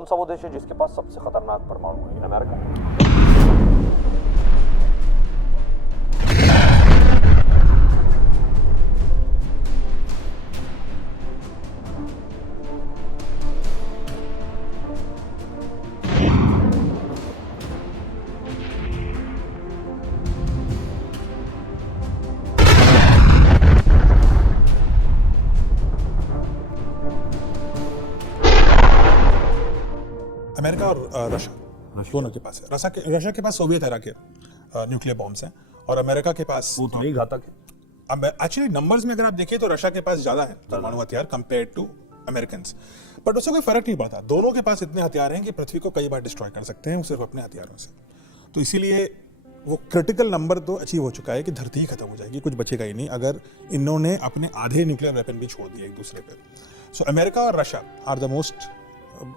कौन सा वो देश है जिसके पास सबसे खतरनाक परमाणु है? अमेरिका। अमेरिका और रशिया दोनों के पास है। रशिया के पास सोवियत एरा के न्यूक्लियर बॉम्ब्स हैं और अमेरिका के पास वो तो नहीं घातक है। एक्चुअली नंबर्स में अगर आप देखिए तो रशिया के पास ज्यादा है परमाणु हथियार कंपेयर टू अमेरिकन, बट उससे कोई फर्क नहीं पड़ता। दोनों के पास इतने हथियार हैं कि पृथ्वी को कई बार डिस्ट्रॉय कर सकते हैं सिर्फ अपने हथियारों से। तो इसीलिए वो क्रिटिकल नंबर तो अचीव हो चुका है कि धरती ही खत्म हो जाएगी, कुछ बचेगा ही नहीं अगर इन्होंने अपने आधे न्यूक्लियर वेपन भी छोड़ दिए एक दूसरे पे। सो अमेरिका और रशिया आर द मोस्ट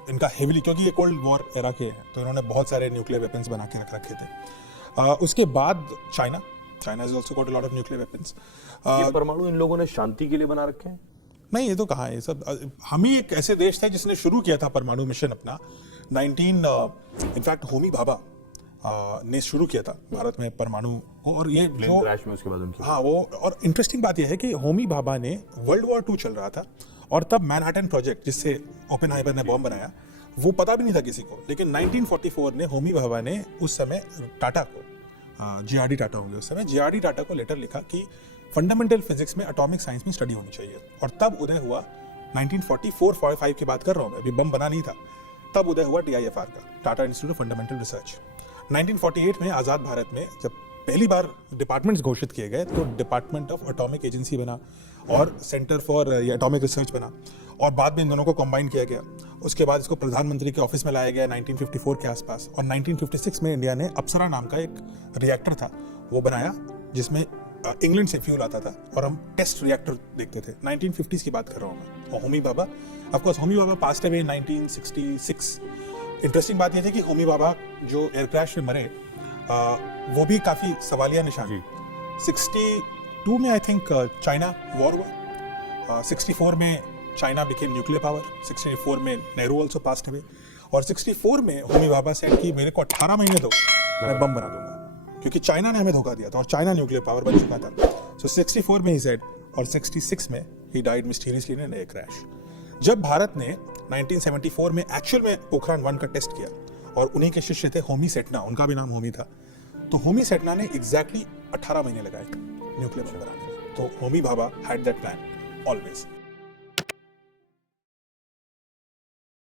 इनका हेवीली, क्योंकि ये कोल्ड वॉर एरा के हैं तो इन्होंने बहुत सारे न्यूक्लियर वेपन्स बना के रख रखे थे। उसके बाद China is also got a lot of nuclear weapons. ये परमाणु इन लोगों ने शांति के लिए बना रखे हैं? नहीं, ये तो कहाँ है, ये सब हम ही एक ऐसे देश थे जिसने शुरू किया था परमाणु मिशन अपना। इनफैक्ट होमी भाभा ने शुरू किया था भारत में परमाणु को। और ये जो क्रैश में उसके बाद उनकी, हाँ वो, और इंटरेस्टिंग बात यह है कि होमी भाभा ने वर्ल्ड वॉर 2 चल रहा था और तब मैनहट्टन प्रोजेक्ट जिससे ओपेनहाइमर ने बॉम्ब बनाया वो पता भी नहीं था किसी को, लेकिन 1944 में होमी भाभा ने उस समय टाटा को, जेआरडी टाटा होंगे उस समय, जेआरडी टाटा को लेटर लिखा कि फंडामेंटल फिजिक्स में एटॉमिक साइंस में स्टडी होनी चाहिए। और तब उदय हुआ 1944-45 की बात कर रहा हूँ मैं, अभी बम बना नहीं था, तब उदय हुआ TIFR का, Tata institute of fundamental research. 1948 में आज़ाद भारत में जब पहली बार डिपार्टमेंट्स घोषित किए गए तो डिपार्टमेंट ऑफ एटॉमिक एजेंसी बना और सेंटर फॉर एटॉमिक रिसर्च बना, और बाद में इन दोनों को कंबाइन किया गया। उसके बाद इसको प्रधानमंत्री के ऑफिस में लाया गया 1954 के आसपास, और 1956 में इंडिया ने अप्सरा नाम का एक रिएक्टर था वो बनाया जिसमें इंग्लैंड से फ्यूल आता था और हम टेस्ट रिएक्टर देखते थे। 1950s की बात कर रहा हूँ मैं। और Homi Bhabha, of course Homi Bhabha passed away 1966। Interesting बात यह थी कि होमी भाभा जो एयर क्रैश में मरे वो भी काफी सवालिया निशान। 62 में आई थिंक चाइना वॉर हुआ, 64 में चाइना बिकेम न्यूक्लियर पावर, 64 में नेहरू ऑल्सो पास्ट अवे, और 64 में होमी भाभा सेड कि मेरे को 18 महीने दो मैं बम बना दूंगा, क्योंकि चाइना ने हमें धोखा दिया था और चाइना न्यूक्लियर पावर बन चुका था। सो 64 में ही सेड, और 66 में he died mysteriously in air crash. जब भारत ने 1974 में एक्चुअल में पोखरान 1 का टेस्ट किया, और उन्हीं के शिष्य थे होमी सेटना, उनका भी नाम होमी था, तो होमी सेटना ने एग्जैक्टली 18 महीने लगाए न्यूक्लियर बम बनाने में। तो Homi Bhabha had that plan always.